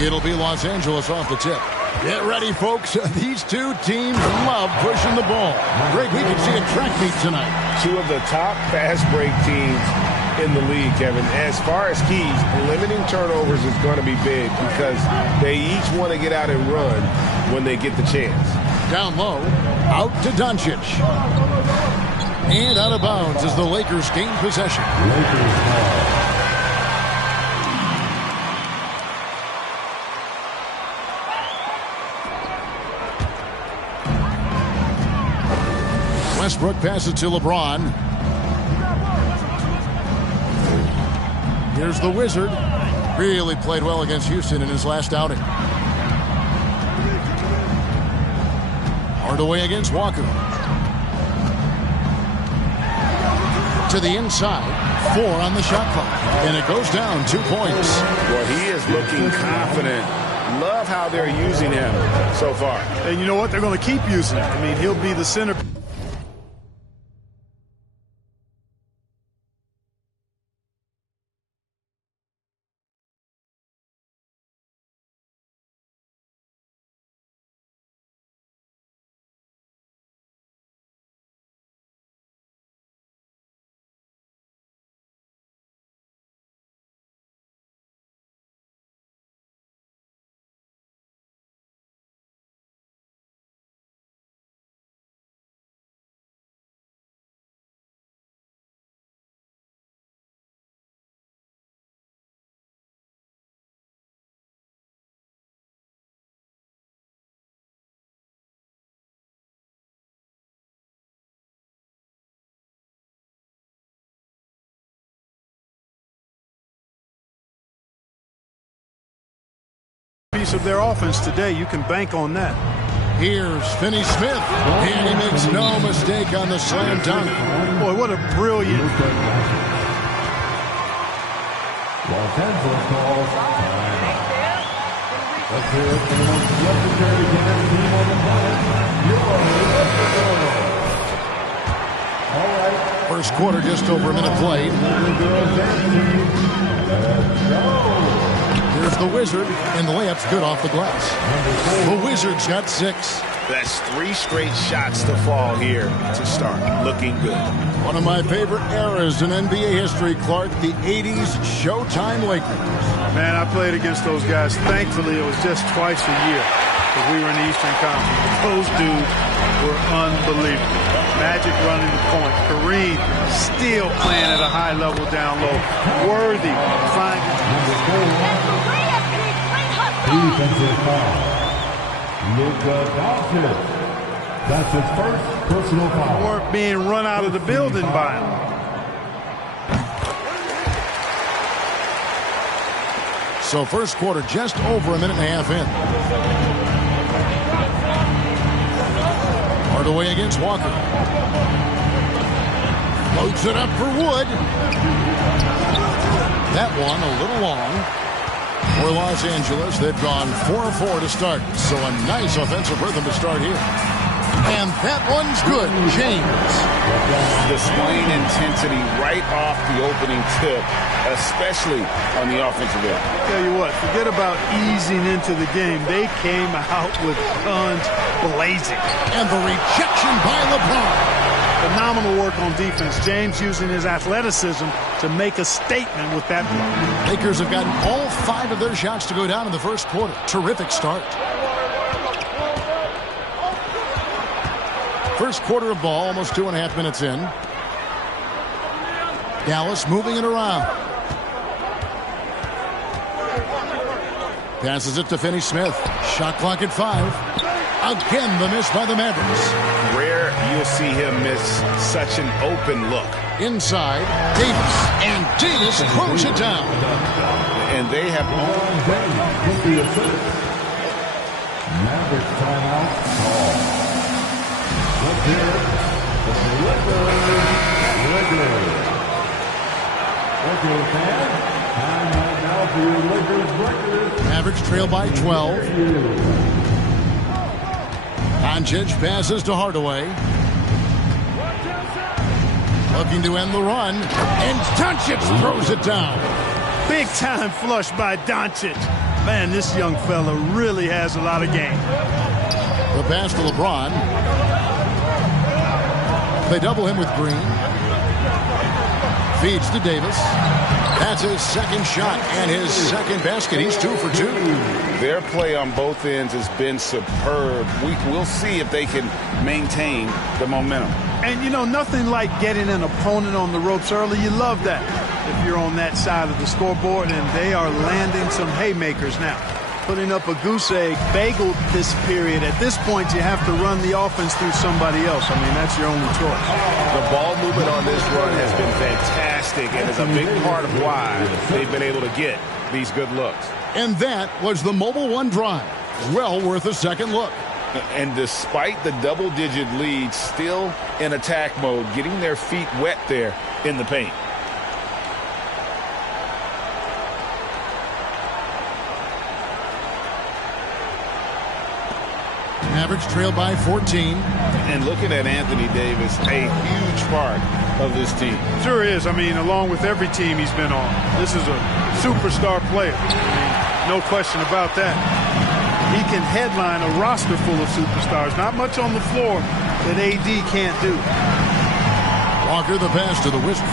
It'll be Los Angeles off the tip. Get ready, folks. These two teams love pushing the ball. Greg, we can see a track meet tonight. Two of the top fast break teams in the league, Kevin. As far as keys, limiting turnovers is going to be big because they each want to get out and run when they get the chance. Down low, out to Doncic. And out of bounds as the Lakers gain possession. Westbrook passes to LeBron. Here's the Wizard. Really played well against Houston in his last outing. Hardaway against Walker. To the inside. 4 on the shot clock. And it goes down 2 points. Well, he is looking confident. Love how they're using him so far. And you know what? They're going to keep using him. I mean, he'll be the center. Piece of their offense today. You can bank on that. Here's Finney Smith, and he makes no mistake on the slam dunk. Boy, what a brilliant. Los Angeles calls time. Let's hear it for the most legendary team on the planet. All right. First quarter, just over a minute played. Let's go. Here's the Wizard, and the layup's good off the glass. The Wizards got 6. That's 3 straight shots to fall here to start. Looking good. One of my favorite eras in NBA history, Clark, the 80s Showtime Lakers. Man, I played against those guys. Thankfully, it was just twice a year because we were in the Eastern Conference. Those dudes were unbelievable. Magic running the point. Kareem still playing at a high level down low. Worthy finding. Defensive foul. Luka Doncic. That's his first personal foul. Weren't being run out of the building by him. So first quarter, just over a minute and a half in. Hardaway against Walker. Loads it up for Wood. That one a little long. For Los Angeles, they've gone 4-4 to start. So a nice offensive rhythm to start here. And that one's good. James. Displaying intensity right off the opening tip, especially on the offensive end. Tell you what, forget about easing into the game. They came out with guns blazing. And the rejection by LeBron. Phenomenal work on defense. James using his athleticism to make a statement with that block. Lakers have gotten all 5 of their shots to go down in the first quarter. Terrific start. first quarter of ball, almost 2.5 minutes in. Dallas moving it around. Passes it to Finney-Smith. Shot clock at 5. Again, the miss by the Mavericks. Rare you'll see him miss such an open look. Inside, Davis. And Davis throws it down. And they have Mavericks timeout call. Let's hear it for the Lakers. Okay, fans. Time right now for your Lakers breakers. Mavericks trail by 12. Doncic passes to Hardaway. Looking to end the run. And Doncic throws it down. Big time flush by Doncic. Man, this young fella really has a lot of game. The pass to LeBron. They double him with Green. Feeds to Davis. That's his second shot and his second basket. He's 2 for 2. Their play on both ends has been superb. We'll see if they can maintain the momentum. And, you know, nothing like getting an opponent on the ropes early. You love that if you're on that side of the scoreboard, and they are landing some haymakers now. Putting up a goose egg, bagel this period. At this point, you have to run the offense through somebody else. I mean, that's your only choice. The ball movement on this run has been fantastic, and is a big part of why they've been able to get these good looks. And that was the Mobile One drive. Well worth a second look. And despite the double-digit lead, still in attack mode, getting their feet wet there in the paint. Mavericks trail by 14. And looking at Anthony Davis, a huge part of this team. Sure is. I mean, along with every team he's been on, this is a superstar player. I mean, no question about that. He can headline a roster full of superstars. Not much on the floor that AD can't do. Walker the pass to the Wizards.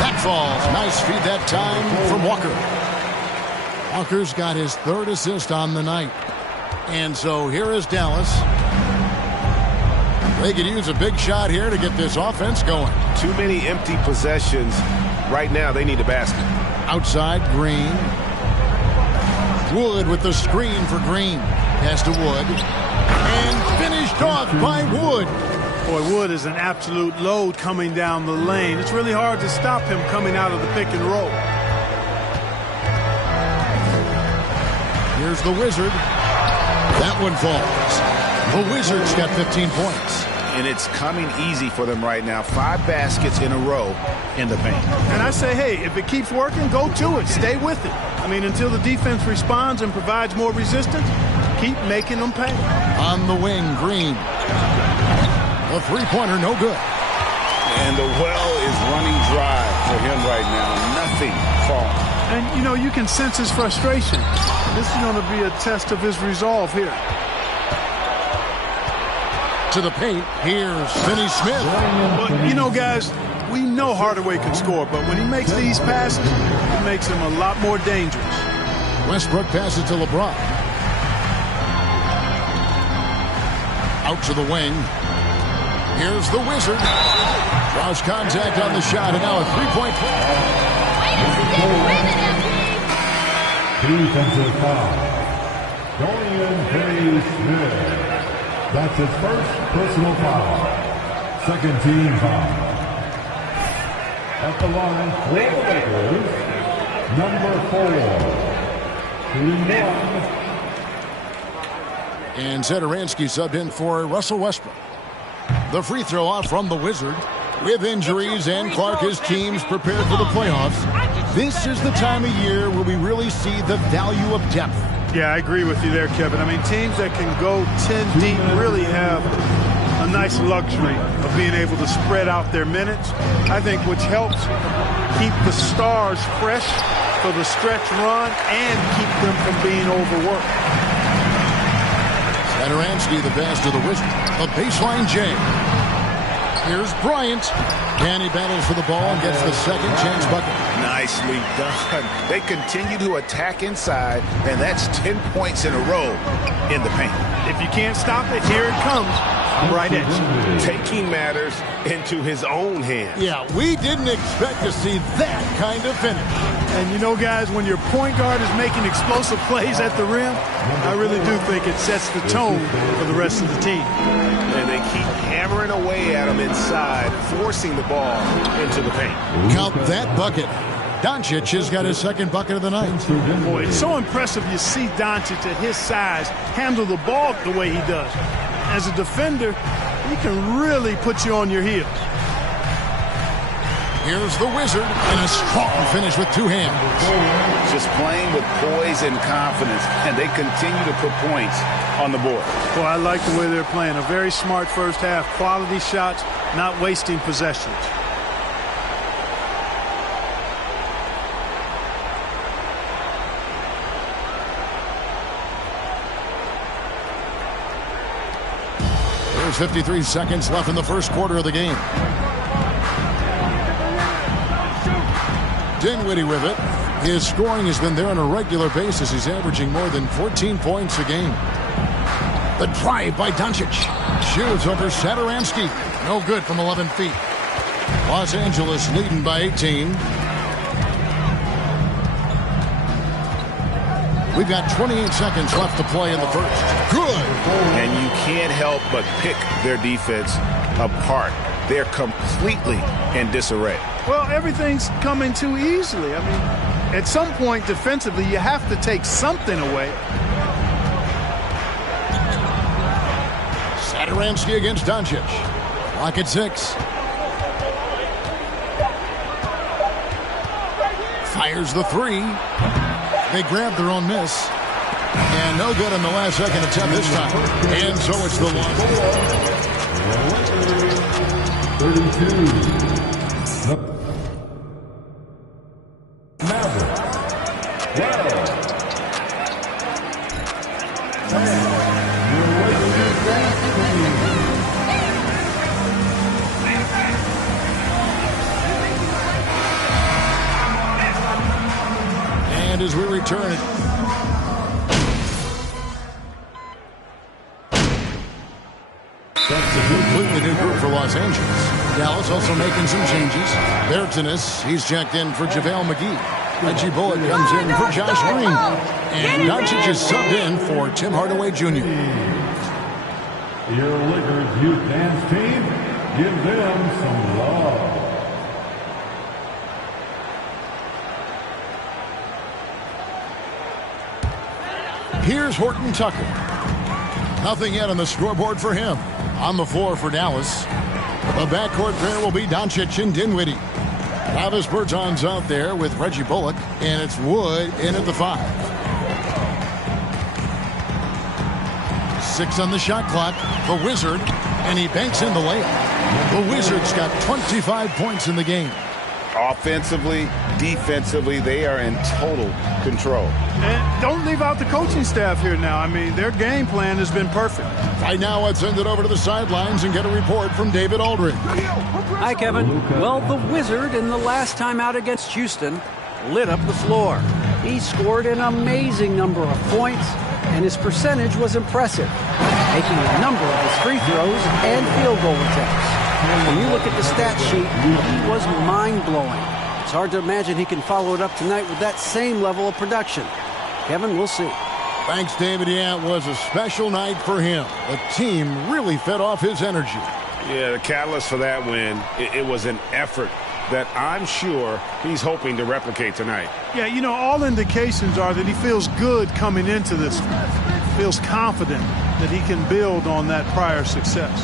That falls. Nice feed that time from Walker. Walker's got his 3rd assist on the night. And so here is Dallas. They could use a big shot here to get this offense going. Too many empty possessions. Right now, they need a basket. Outside, Green. Wood with the screen for Green. Pass to Wood. And finished off by Wood. Boy, Wood is an absolute load coming down the lane. It's really hard to stop him coming out of the pick and roll. Here's the Wizard. That one falls. The Wizards got 15 points. And it's coming easy for them right now. 5 baskets in a row in the paint. And I say, hey, if it keeps working, go to it. Stay with it. I mean, until the defense responds and provides more resistance, keep making them pay. On the wing, Green. A three-pointer, no good. And the well is running dry for him right now. Nothing falling. And, you know, you can sense his frustration. This is going to be a test of his resolve here. To the paint, here's Finney-Smith. But, you know, guys, we know Hardaway can score, but when he makes these passes, it makes him a lot more dangerous. Westbrook passes to LeBron. Out to the wing. Here's the Wizard. Draws contact on the shot, and now a three-point play. Defensive foul. Dorian Finney-Smith. That's his first personal foul. Second team foul. At the line for the Lakers, number 4. And Zedaransky subbed in for Russell Westbrook. The free throw off from the Wizard. With injuries and Clark, his team's prepared for the playoffs. This is the time of year where we really see the value of depth. Yeah, I agree with you there, Kevin. I mean, teams that can go 10 deep really have a nice luxury of being able to spread out their minutes. I think which helps keep the stars fresh for the stretch run and keep them from being overworked. Zedaransky the pass to the Wizard. A baseline J. Here's Bryant. And he battles for the ball and gets the second chance bucket. Nicely done. They continue to attack inside, and that's 10 points in a row in the paint. If you can't stop it, here it comes. Right edge. Taking matters into his own hands. Yeah, we didn't expect to see that kind of finish. And you know, guys, when your point guard is making explosive plays at the rim, I really do think it sets the tone for the rest of the team. And they keep hammering away at him inside, forcing the ball into the paint. Count that bucket. Doncic has got his second bucket of the night. Boy, it's so impressive you see Doncic at his size handle the ball the way he does. As a defender, he can really put you on your heels. Here's the Wizard and a strong finish with two hands. Just playing with poise and confidence, and they continue to put points on the board. Boy, I like the way they're playing. A very smart first half. Quality shots, not wasting possessions. There's 53 seconds left in the first quarter of the game. Dinwiddie with it. His scoring has been there on a regular basis. He's averaging more than 14 points a game. The drive by Doncic. Shoots over Satoransky. No good from 11 feet. Los Angeles leading by 18. We've got 28 seconds left to play in the first. Good. And you can't help but pick their defense apart. They're completely in disarray. Well, everything's coming too easily. I mean, at some point defensively, you have to take something away. Satoransky against Doncic. Clock at 6. Fires the three. They grab their own miss. And no good on the last second attempt this time. And so it's the loss. 32. And as we return it, that's a completely new group for Los Angeles. Dallas also making some changes. Bertanis, he's checked in for JaVale McGee. Reggie Bullock comes in for Josh Green. And Doncic is subbed in for Tim Hardaway Jr. Your Lakers youth dance team, give them some love. Here's Horton Tucker. Nothing yet on the scoreboard for him. On the floor for Dallas. The backcourt pair will be Doncic and Dinwiddie. Travis Berton's out there with Reggie Bullock, and it's Wood in at the 5. 6 on the shot clock. The Wizard, and he banks in the layup. The Wizards got 25 points in the game. Offensively, defensively, they are in total control. And don't leave out the coaching staff here now. I mean, their game plan has been perfect. Right now, let's send it over to the sidelines and get a report from David Aldridge. Hi, Kevin. Well, the Wizard in the last time out against Houston lit up the floor. He scored an amazing number of points, and his percentage was impressive, making a number of his free throws and field goal attempts. When you look at the stat sheet, he was mind-blowing. It's hard to imagine he can follow it up tonight with that same level of production. Kevin, we'll see. Thanks, David. Yeah, it was a special night for him. The team really fed off his energy. Yeah, the catalyst for that win, it was an effort that I'm sure he's hoping to replicate tonight. Yeah, you know, all indications are that he feels good coming into this. Feels confident that he can build on that prior success.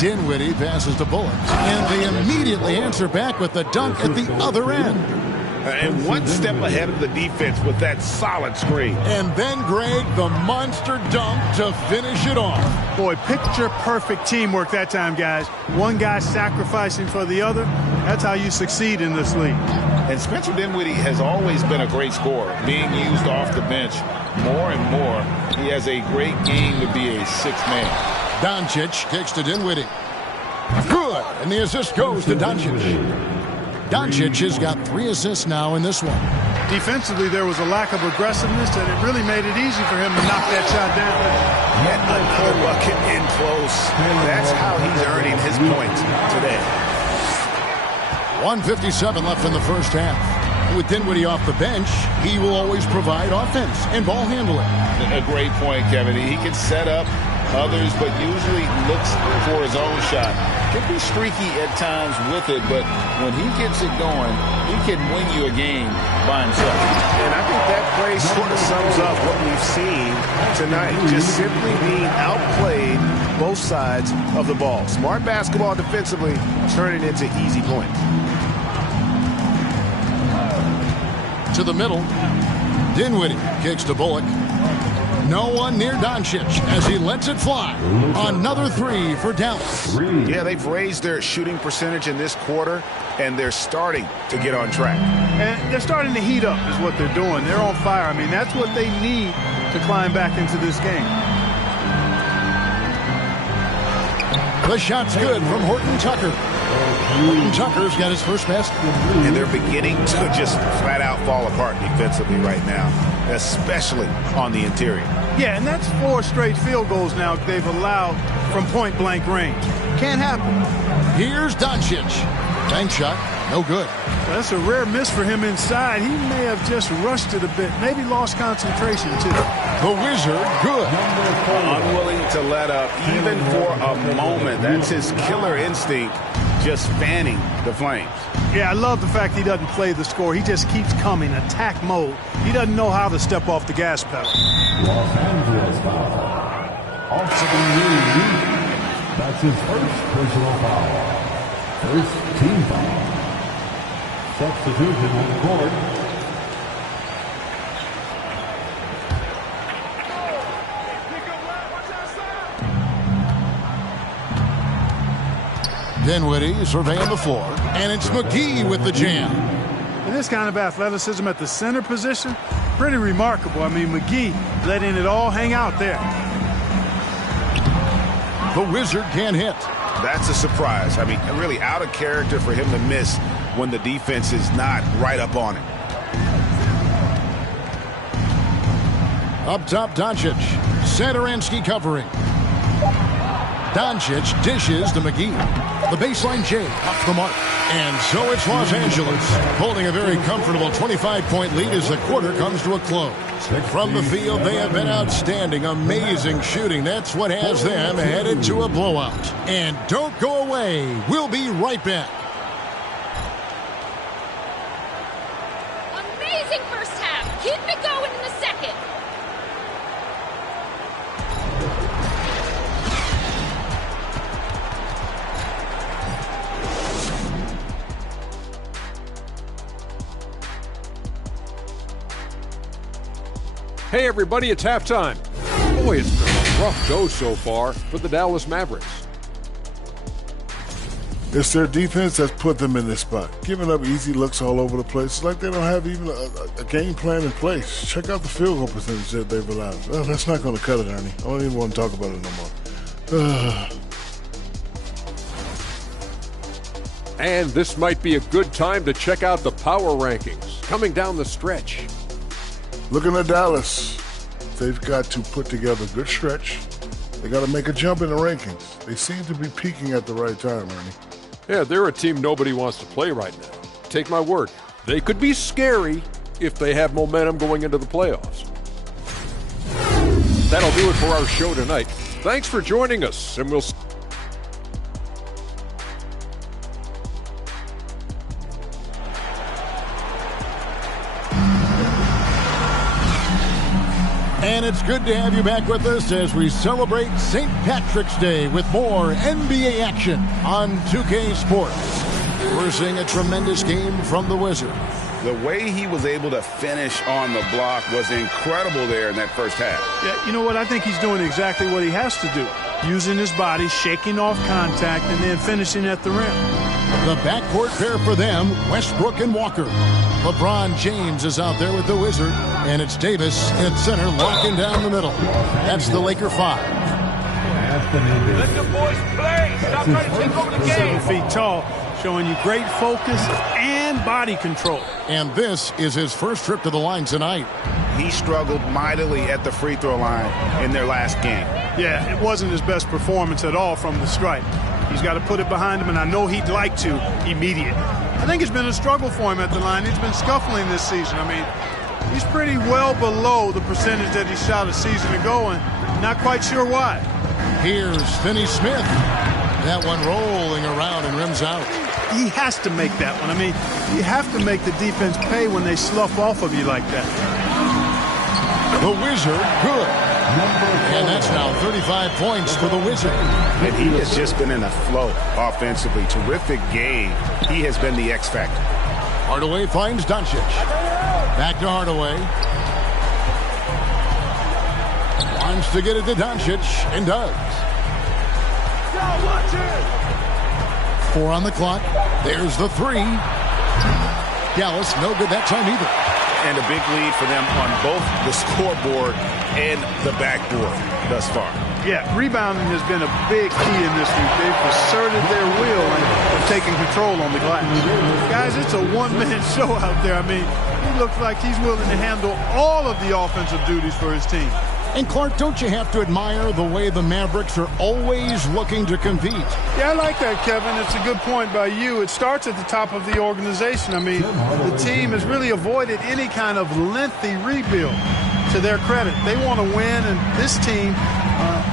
Dinwiddie passes to Bullock, and they immediately answer back with the dunk at the other end. And one step ahead of the defense with that solid screen. And then, Greg, the monster dunk to finish it off. Boy, picture-perfect teamwork that time, guys. One guy sacrificing for the other. That's how you succeed in this league. And Spencer Dinwiddie has always been a great scorer, being used off the bench more and more. He has a great game to be a sixth man. Doncic kicks to Dinwiddie. Good. And the assist goes to Doncic. Doncic has got 3 assists now in this one. Defensively, there was a lack of aggressiveness, and it really made it easy for him to knock that shot down. Yet another bucket in close. That's how he's earning his points today. 1:57 left in the first half. With Dinwiddie off the bench, he will always provide offense and ball handling. A great point, Kevin. He can set up others, but usually looks for his own shot. Can be streaky at times with it, but when he gets it going, he can win you a game by himself. And I think that play sort of sums up what we've seen tonight. Just simply being outplayed both sides of the ball. Smart basketball defensively, turning into easy points. To the middle. Dinwiddie kicks to Bullock. No one near Doncic as he lets it fly. Another 3 for Dallas. Yeah, they've raised their shooting percentage in this quarter, and they're starting to get on track. And they're starting to heat up is what they're doing. They're on fire. I mean, that's what they need to climb back into this game. The shot's good from Horton Tucker. Horton Tucker's got his first basket. And they're beginning to just flat out fall apart defensively right now, especially on the interior. Yeah, and that's 4 straight field goals now they've allowed from point-blank range. Can't happen. Here's Doncic. Bank shot, no good. Well, that's a rare miss for him inside. He may have just rushed it a bit, maybe lost concentration, too. The Wizard, good. Unwilling to let up, even for a moment. That's his killer instinct, just fanning the flames. Yeah, I love the fact he doesn't play the score. He just keeps coming, attack mode. He doesn't know how to step off the gas pedal. Los Angeles foul. Offensively, that's his first personal foul. First team foul. Substitution on the court. Dinwiddie surveying the floor, and it's McGee with the jam. And this kind of athleticism at the center position, pretty remarkable. I mean, McGee letting it all hang out there. The Wizard can't hit. That's a surprise. I mean, really out of character for him to miss when the defense is not right up on it. Up top, Doncic. Satoransky covering. Doncic dishes to McGee. The baseline J off the mark. And so it's Los Angeles holding a very comfortable 25-point lead as the quarter comes to a close. From the field, they have been outstanding. Amazing shooting. That's what has them headed to a blowout. And don't go away. We'll be right back. Amazing first half. Keep it going in the second. Hey everybody, it's halftime. Boy, it's been a rough go so far for the Dallas Mavericks. It's their defense that's put them in this spot. Giving up easy looks all over the place. It's like they don't have even a game plan in place. Check out the field goal percentage that they've allowed. Well, that's not going to cut it, Ernie. I don't even want to talk about it no more. And this might be a good time to check out the power rankings coming down the stretch. Looking at Dallas, they've got to put together a good stretch. They got to make a jump in the rankings. They seem to be peaking at the right time, Ernie. Yeah, they're a team nobody wants to play right now. Take my word, they could be scary if they have momentum going into the playoffs. That'll do it for our show tonight. Thanks for joining us, and we'll see. And it's good to have you back with us as we celebrate St. Patrick's Day with more NBA action on 2K Sports. We're seeing a tremendous game from the Wizard. The way he was able to finish on the block was incredible there in that first half. Yeah, you know what? I think he's doing exactly what he has to do. Using his body, shaking off contact, and then finishing at the rim. The backcourt pair for them, Westbrook and Walker. LeBron James is out there with the Wizard, and it's Davis at center locking down the middle. That's the Laker 5. Let the boys play. Stop trying to take over the game. 7 feet tall, showing you great focus and body control. And this is his first trip to the line tonight. He struggled mightily at the free throw line in their last game. Yeah, it wasn't his best performance at all from the stripe. He's got to put it behind him, and I know he'd like to immediately. I think it's been a struggle for him at the line. He's been scuffling this season. I mean, he's pretty well below the percentage that he shot a season ago, and not quite sure why. Here's Finney Smith. That one rolling around and rims out. He has to make that one. I mean, you have to make the defense pay when they slough off of you like that. The Wizard, good. And that's now 35 points for the Wizard. And he has just been in a flow offensively. Terrific game. He has been the X factor. Hardaway finds Doncic. Back to Hardaway. Wants to get it to Doncic, and does. 4 on the clock. There's the 3. Dallas, no good that time either. And a big lead for them on both the scoreboard and the backboard thus far. Yeah, rebounding has been a big key in this week. They've asserted their will and have taken control on the glass. Guys, it's a one-man show out there. I mean, he looks like he's willing to handle all of the offensive duties for his team. And Clark, don't you have to admire the way the Mavericks are always looking to compete? Yeah, I like that, Kevin. It's a good point by you. It starts at the top of the organization. I mean, the team has really avoided any kind of lengthy rebuild. To their credit, they want to win, and this team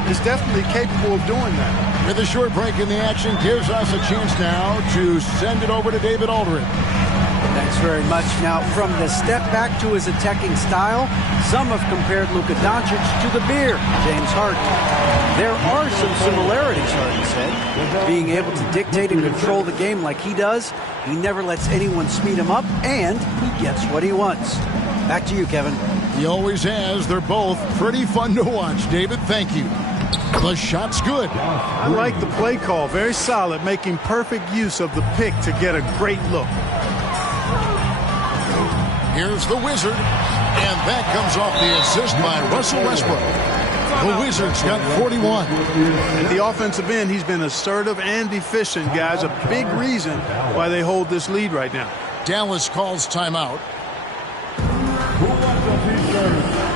is definitely capable of doing that. With a short break in the action, gives us a chance now to send it over to David Aldridge. Thanks very much. Now, from the step back to his attacking style, some have compared Luka Doncic to the bear, James Harden. There are some similarities, Harden said. Being able to dictate and control the game like he does, he never lets anyone speed him up, and he gets what he wants. Back to you, Kevin. He always has. They're both pretty fun to watch, David. Thank you. The shot's good. I like the play call. Very solid, making perfect use of the pick to get a great look. Here's the Wizard, and that comes off the assist by Russell Westbrook. The Wizards got 41. At the offensive end, he's been assertive and efficient, guys. A big reason why they hold this lead right now. Dallas calls timeout. Who wants a t-shirt?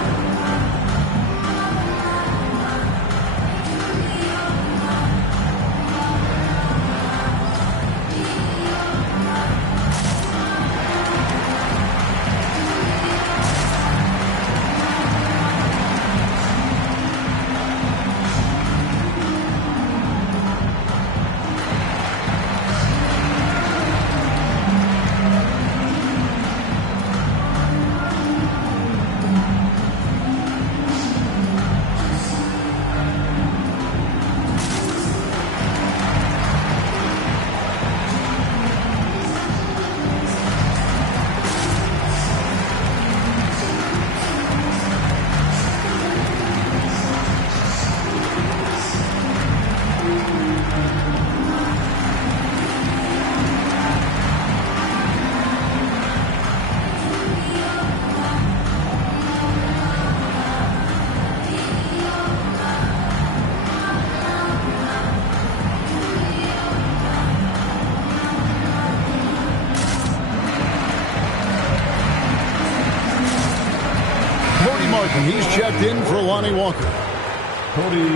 He's checked in for Lonnie Walker.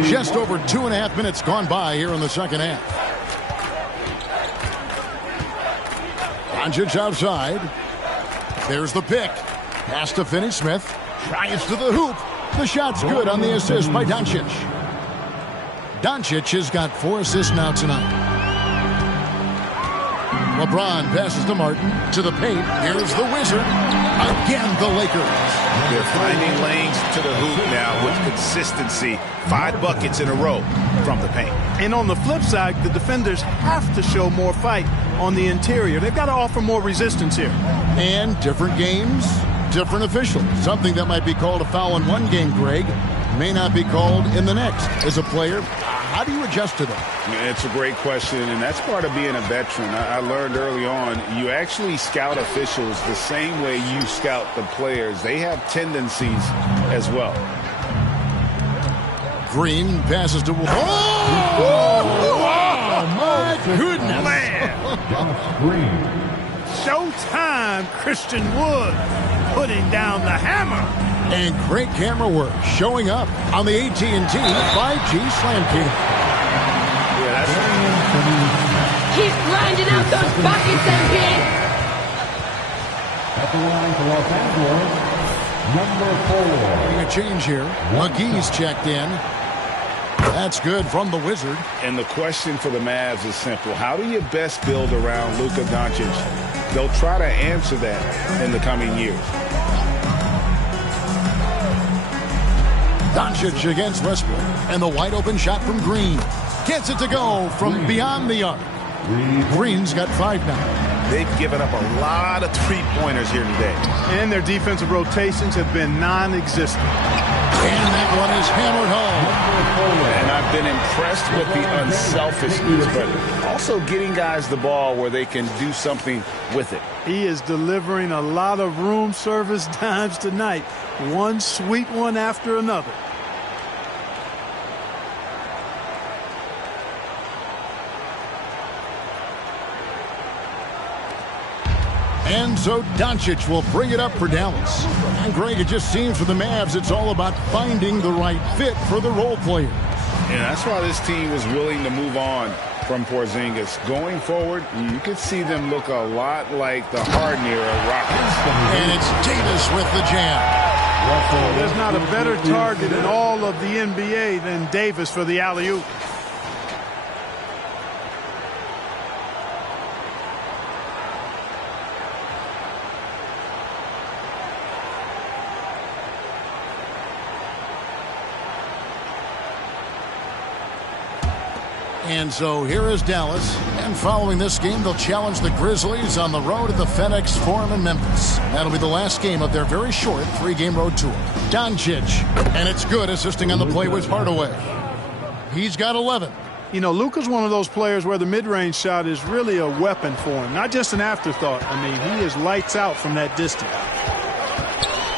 Just over 2.5 minutes gone by here in the second half. Doncic outside. There's the pick. Pass to Finney Smith. Tries to the hoop. The shot's good on the assist by Doncic. Doncic has got 4 assists now tonight. LeBron passes to Martin. To the paint. Here's the Wizard. Again, the Lakers. They're finding lanes to the hoop now with consistency. 5 buckets in a row from the paint. And on the flip side, the defenders have to show more fight on the interior. They've got to offer more resistance here. And different games, different officials. Something that might be called a foul in one game, Greg, may not be called in the next. As a player, how do you adjust to that? It's a great question, and that's part of being a veteran. I learned early on, you actually scout officials the same way you scout the players. They have tendencies as well. Green passes to... Oh, my goodness. Man. Green. Showtime, Christian Wood putting down the hammer. And great camera work showing up on the AT&T 5G Slam King. Yeah, that's... Keep grinding out those buckets, MP. At the line for Los Angeles, number 4. Getting a change here. McGee's checked in. That's good from the Wizard. And the question for the Mavs is simple. How do you best build around Luka Doncic? They'll try to answer that in the coming years. Doncic against Westbrook. And the wide open shot from Green. Gets it to go from beyond the arc. Green's got 5 now. They've given up a lot of three-pointers here today. And their defensive rotations have been non-existent. And that one is hammered home. And I've been impressed with the unselfishness, but also getting guys the ball where they can do something with it. He is delivering a lot of room service dimes tonight. One sweet one after another. And so Doncic will bring it up for Dallas. And Greg, it just seems for the Mavs it's all about finding the right fit for the role player. And that's why this team was willing to move on from Porzingis. Going forward, you could see them look a lot like the Harden-era Rockets. And it's Davis with the jam. There's not a better target in all of the NBA than Davis for the alley-oop. And so here is Dallas. And following this game, they'll challenge the Grizzlies on the road at the FedEx Forum in Memphis. That'll be the last game of their very short 3-game road tour. Doncic. And it's good, assisting on the play was Hardaway. He's got 11. You know, Luka's one of those players where the mid-range shot is really a weapon for him, not just an afterthought. I mean, he is lights out from that distance.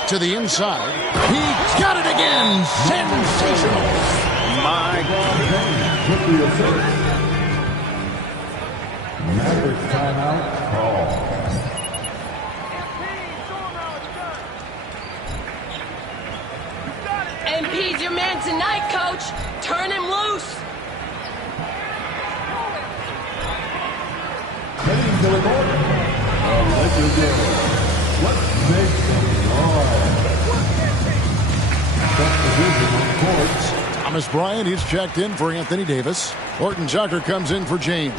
To the inside. He got it again. Sensational. My God. Mavericks timeout call. MP's your man tonight, Coach. Turn him loose. Heading to the court. Let's make some noise. That division on courts. Thomas Bryant, he's checked in for Anthony Davis. Horton Tucker comes in for James.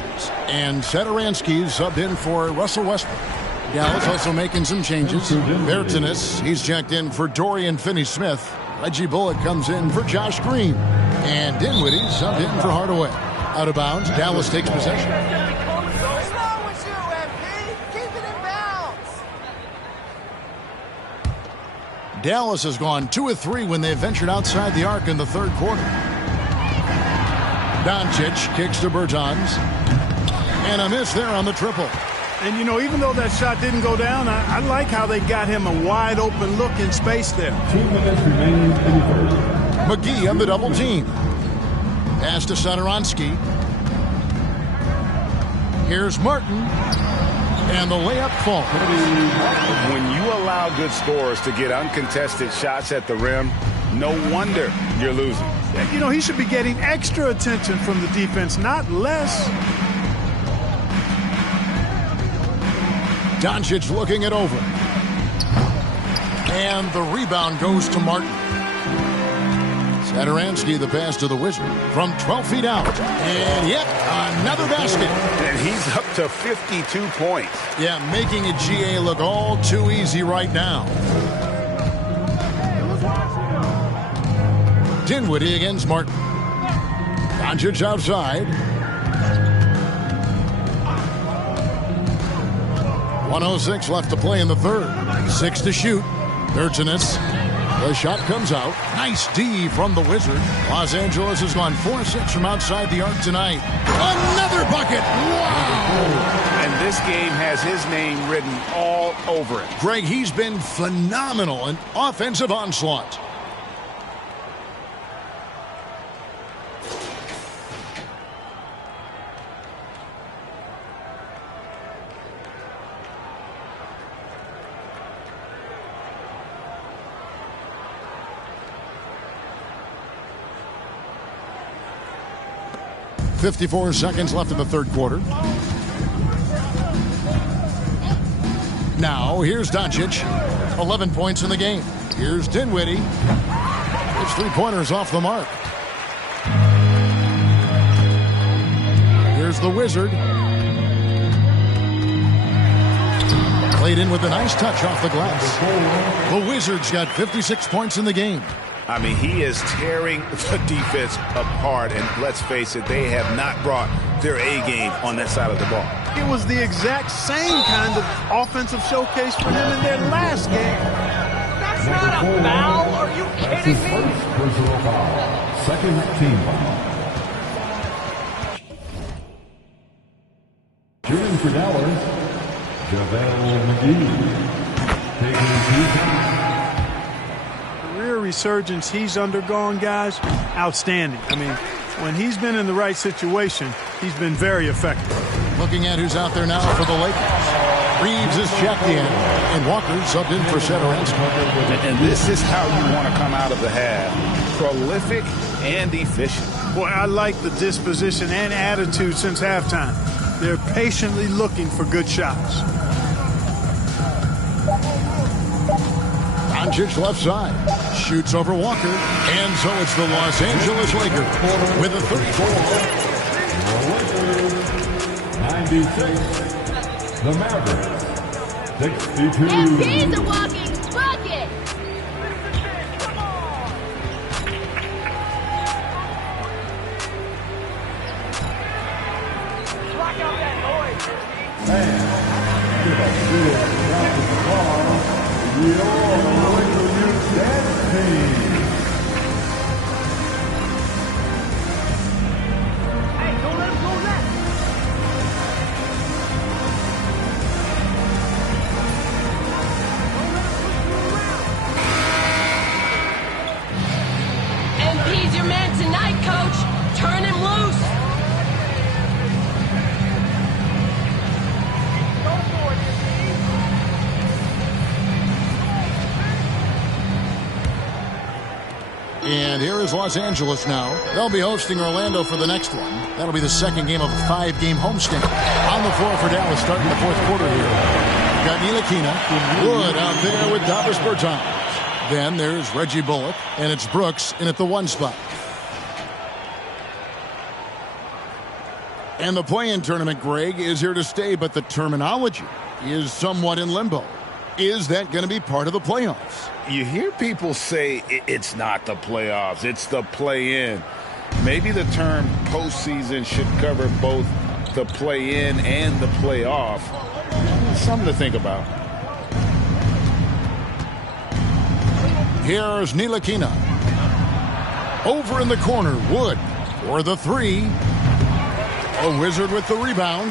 And Satoransky's subbed in for Russell Westbrook. Dallas also making some changes. Bertanis, he's checked in for Dorian Finney-Smith. Reggie Bullock comes in for Josh Green. And Dinwiddie subbed in for Hardaway. Out of bounds, Dallas takes possession. Dallas has gone 2 of 3 when they ventured outside the arc in the third quarter. Doncic kicks to Bertans. And a miss there on the triple. And, you know, even though that shot didn't go down, I like how they got him a wide open look in space there. 2 minutes remaining in the first. McGee on the double team. Pass to Satoransky. Here's Martin. And the layup falls. When you allow good scorers to get uncontested shots at the rim, no wonder you're losing. You know, he should be getting extra attention from the defense, not less. Doncic looking it over. And the rebound goes to Martin. Satoransky the pass to the Wizard from 12 feet out. And yet another basket. And he's up to 52 points. Yeah, making a GA look all too easy right now. Dinwiddie against Martin. Doncic outside. 1:06 left to play in the third. 6 to shoot. Bertanis. The shot comes out. Nice D from the Wizard. Los Angeles has gone 4-6 from outside the arc tonight. Another bucket. Wow. And this game has his name written all over it. Greg, he's been phenomenal in offensive onslaught. 54 seconds left in the third quarter. Now, here's Doncic. 11 points in the game. Here's Dinwiddie. His three-pointers off the mark. Here's the Wizard. Played in with a nice touch off the glass. The Wizards got 56 points in the game. I mean, he is tearing the defense apart, and let's face it, they have not brought their A game on that side of the ball. It was the exact same kind of offensive showcase for him in their last game. That's not a foul. Are you kidding me? First personal foul. Second team foul. Shooting for Dallas, JaVale McGee. Taking 2 shots. Career resurgence he's undergone, guys, outstanding. I mean, when he's been in the right situation, he's been very effective. Looking at who's out there now for the Lakers. Reeves is checked in, and Walker subbed in for Satoransky. And this is how you want to come out of the half. Prolific and efficient. Boy, I like the disposition and attitude since halftime. They're patiently looking for good shots. Doncic left side. Shoots over Walker. And so it's the Los Angeles Lakers with a 34. 96. The Mavericks. 62. And he's a walking bucket. Block out that noise. And give a big round of applause. Your Lakers dance team. Hey, don't let him go left. MP's your man tonight, coach. Turn him loose. Go for it, And here is Los Angeles now. They'll be hosting Orlando for the next one. That'll be the second game of a 5-game homestand. On the floor for Dallas starting the fourth quarter here. Got Ntilikina, Wood out there with Davis Bertans. Then there's Reggie Bullock, and it's Brooks in at the 1 spot. And the play-in tournament, Greg, is here to stay, but the terminology is somewhat in limbo. Is that going to be part of the playoffs? You hear people say it's not the playoffs, it's the play-in. Maybe the term postseason should cover both the play-in and the playoff. Something to think about. Here's Ntilikina. Over in the corner, Wood for the 3. A Wizard with the rebound.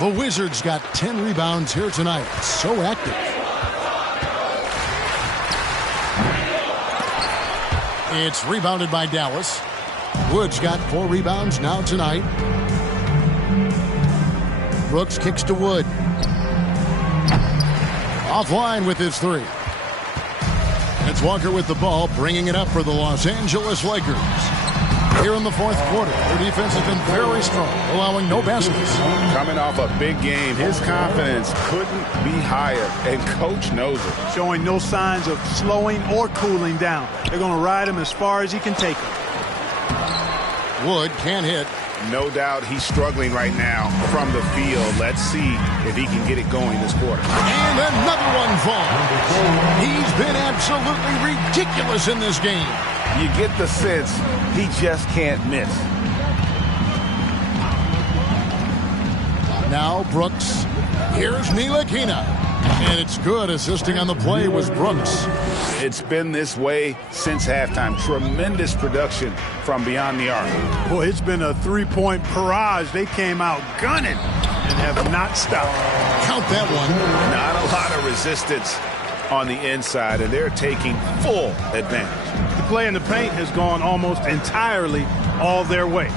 The Wizards got 10 rebounds here tonight. So active. It's rebounded by Dallas. Wood's got 4 rebounds now tonight. Brooks kicks to Wood. Offline with his 3. It's Walker with the ball, bringing it up for the Los Angeles Lakers. Here in the fourth quarter, their defense has been very strong, allowing no baskets. Coming off a big game, his confidence couldn't be higher, and coach knows it. Showing no signs of slowing or cooling down. They're going to ride him as far as he can take him. Wood can't hit. No doubt he's struggling right now from the field. Let's see if he can get it going this quarter. And another one falls. He's been absolutely ridiculous in this game. You get the sense he just can't miss. Now Brooks. Here's Ntilikina. And it's good. Assisting on the play was Brooks. It's been this way since halftime. Tremendous production from beyond the arc. Boy, it's been a 3-point barrage. They came out gunning and have not stopped. Count that one. Not a lot of resistance on the inside, and they're taking full advantage. The play in the paint has gone almost entirely all their way.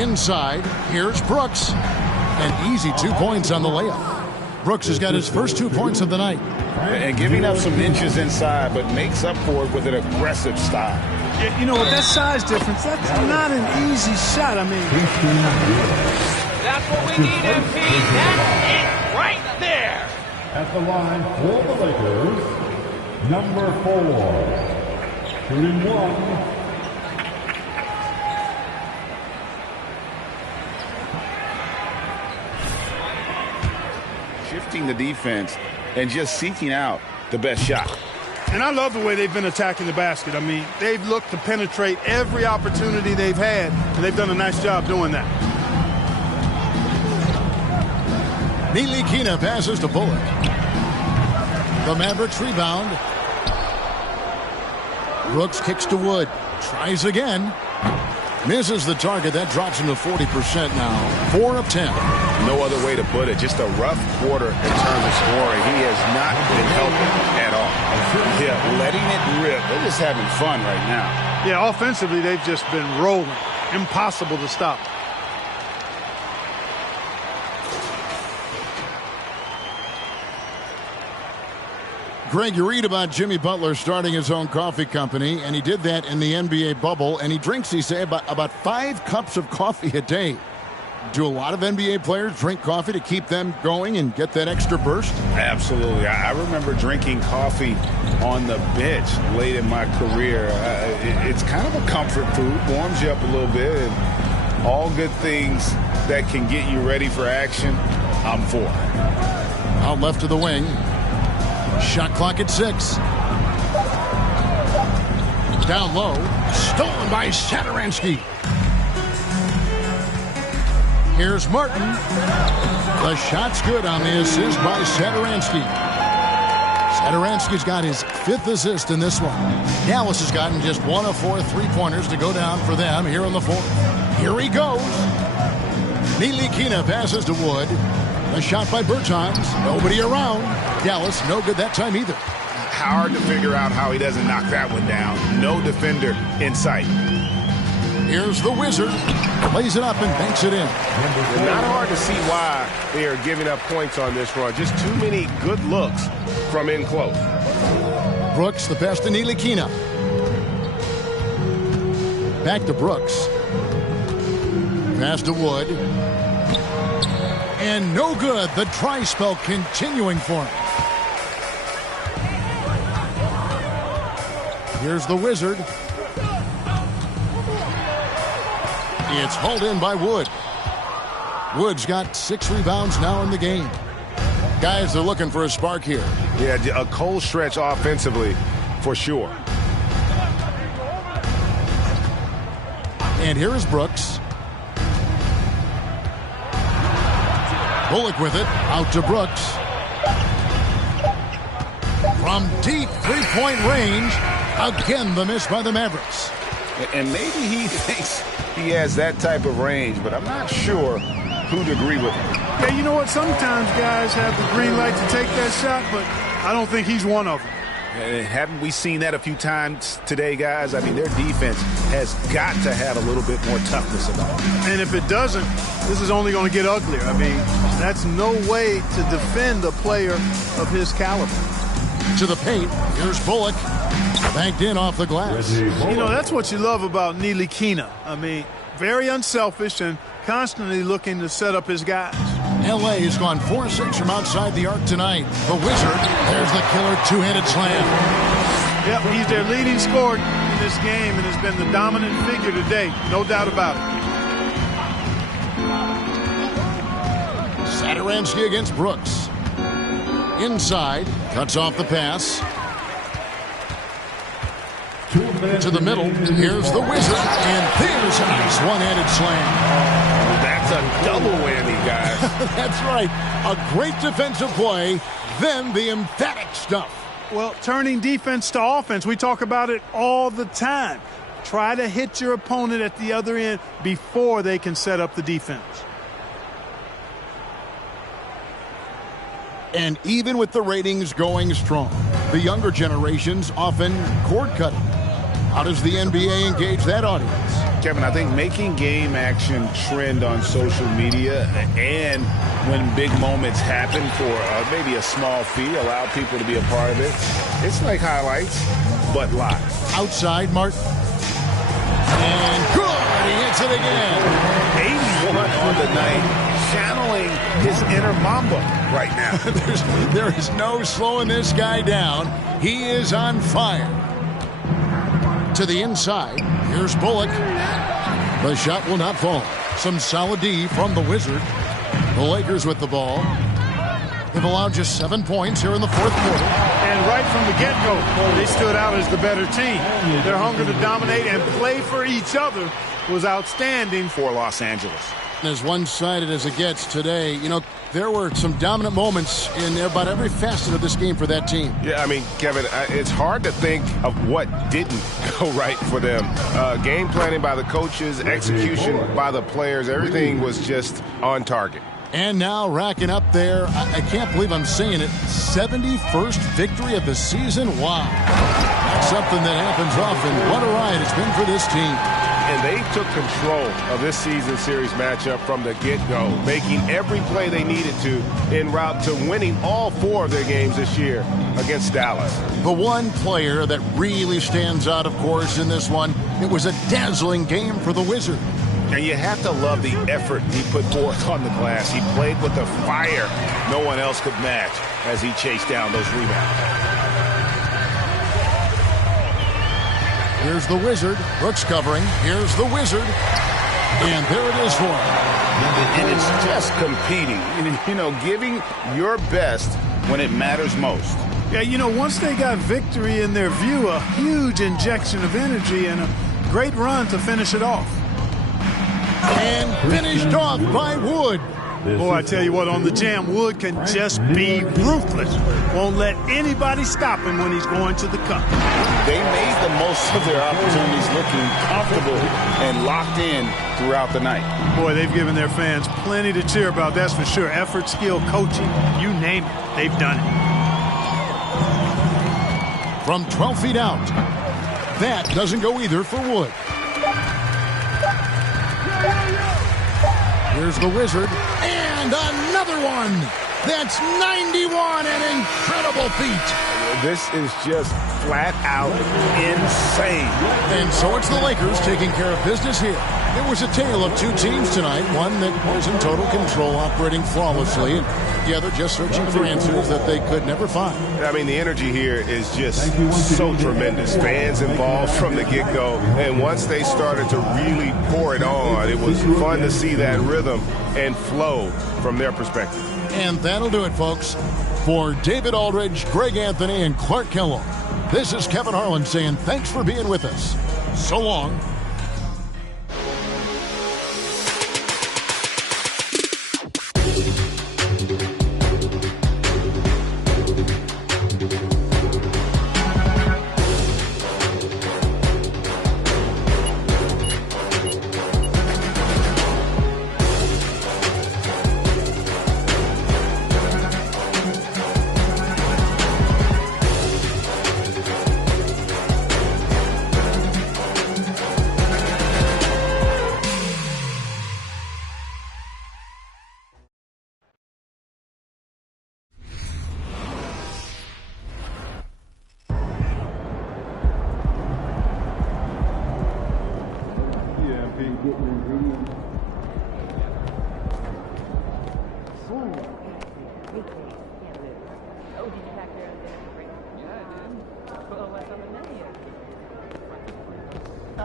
Inside, here's Brooks. An easy 2 points on the layup. Brooks has got his first 2 points of the night. And giving up some inches inside, but makes up for it with an aggressive style. Yeah, you know, with that size difference, that's not an easy shot. I mean, that's what we need, MP. That's it right there. At the line for the Lakers, number 4, shooting 1. Shifting the defense and just seeking out the best shot. And I love the way they've been attacking the basket. I mean, they've looked to penetrate every opportunity they've had, and they've done a nice job doing that. Ntilikina passes to Bullock. The Mavericks rebound. Brooks kicks to Wood. Tries again. Misses the target. That drops him to 40% now. 4 of 10. No other way to put it. Just a rough quarter in terms of scoring. He has not been helping at all. Yeah, letting it rip. They're just having fun right now. Yeah, offensively, they've just been rolling. Impossible to stop. Greg, you read about Jimmy Butler starting his own coffee company, and he did that in the NBA bubble, and he drinks, he say, about 5 cups of coffee a day. Do a lot of NBA players drink coffee to keep them going and get that extra burst? Absolutely. I remember drinking coffee on the bench late in my career. It's kind of a comfort food, warms you up a little bit, and all good things that can get you ready for action, I'm for. Out left of the wing. Shot clock at 6. Down low. Stolen by Satoransky. Here's Martin. The shot's good on the assist by Satoransky. Satoransky's got his 5th assist in this one. Dallas has gotten just 1 of 4 3-pointers to go down for them here in the 4th. Here he goes. Ntilikina passes to Wood. A shot by Bertans. Nobody around. Dallas, no good that time either. Hard to figure out how he doesn't knock that one down. No defender in sight. Here's the Wizard. Plays it up and banks it in. Not hard to see why they are giving up points on this run. Just too many good looks from in close. Brooks, the pass to Ntilikina. Back to Brooks. Pass to Wood. And no good. The dry spell continuing for him. Here's the Wizard. It's hauled in by Wood. Wood's got 6 rebounds now in the game. Guys, they're looking for a spark here. Yeah, a cold stretch offensively for sure. And here is Brooks. Bullock with it. Out to Brooks. From deep 3-point range. Again, the miss by the Mavericks. And maybe he thinks he has that type of range, but I'm not sure who'd agree with him. Yeah, you know what? Sometimes guys have the green light to take that shot, but I don't think he's one of them. Haven't we seen that a few times today, guys? I mean, their defense has got to have a little bit more toughness about it. And if it doesn't, this is only going to get uglier. I mean, that's no way to defend a player of his caliber. To the paint. Here's Bullock. Banked in off the glass. You know, that's what you love about Ntilikina. I mean, very unselfish and constantly looking to set up his guys. L.A. has gone 4-6 from outside the arc tonight. The Wizard, there's the killer 2-handed slam. Yep, he's their leading scorer in this game and has been the dominant figure today. No doubt about it. Satoransky against Brooks. Inside, cuts off the pass. To the middle, here's the Wizard, and there's a nice one-handed slam. That's a double whammy, guys. That's right. A great defensive play, then the emphatic stuff. Well, turning defense to offense, we talk about it all the time. Try to hit your opponent at the other end before they can set up the defense. And even with the ratings going strong, the younger generations often cord-cutting. How does the NBA engage that audience? Kevin, I think making game action trend on social media and when big moments happen for maybe a small fee, allow people to be a part of it. It's like highlights, but live. Outside, Martin. And good. He hits it again. 81 on the night, channeling his inner Mamba right now. There is no slowing this guy down. He is on fire. To the inside. Here's Bullock. The shot will not fall. Some solid D from the Wizard. The Lakers with the ball. They've allowed just 7 points here in the fourth quarter. And right from the get-go, they stood out as the better team. Their hunger to dominate and play for each other was outstanding for Los Angeles. As one-sided as it gets today, you know, there were some dominant moments in about every facet of this game for that team. Yeah, I mean, Kevin, it's hard to think of what didn't go right for them. Game planning by the coaches, execution by the players, everything was just on target. And now racking up there, I can't believe I'm saying it, 71st victory of the season. Wow. That's something that happens often. What a ride it's been for this team. And they took control of this season series matchup from the get-go, making every play they needed to en route to winning all 4 of their games this year against Dallas. The one player that really stands out, of course, in this one, it was a dazzling game for the Wizard. And you have to love the effort he put forth on the glass. He played with the fire no one else could match as he chased down those rebounds. Here's the Wizard. Brooks covering. Here's the Wizard. And there it is for him. And it's just competing, you know, giving your best when it matters most. Yeah, you know, once they got victory in their view, a huge injection of energy and a great run to finish it off. And finished off by Wood. Boy, I tell you what, on the jam, Wood can just be ruthless. Won't let anybody stop him when he's going to the cup. They made the most of their opportunities, looking comfortable and locked in throughout the night. Boy, they've given their fans plenty to cheer about, that's for sure. Effort, skill, coaching, you name it, they've done it. From 12 feet out. That doesn't go either for Wood. Here's the Wizard. And another one. That's 91, an incredible feat. This is just flat out insane. And so it's the Lakers taking care of business here. It was a tale of 2 teams tonight, one that was in total control, operating flawlessly, and the other just searching for answers that they could never find. I mean, the energy here is just so tremendous. Fans involved from the get-go, and once they started to really pour it on, it was fun to see that rhythm and flow from their perspective. And that'll do it, folks. For David Aldridge, Greg Anthony, and Clark Kellogg, this is Kevin Harlan saying thanks for being with us. So long.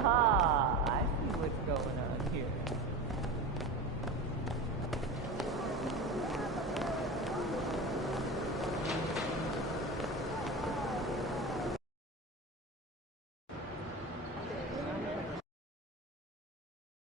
Ah, I see what's going on.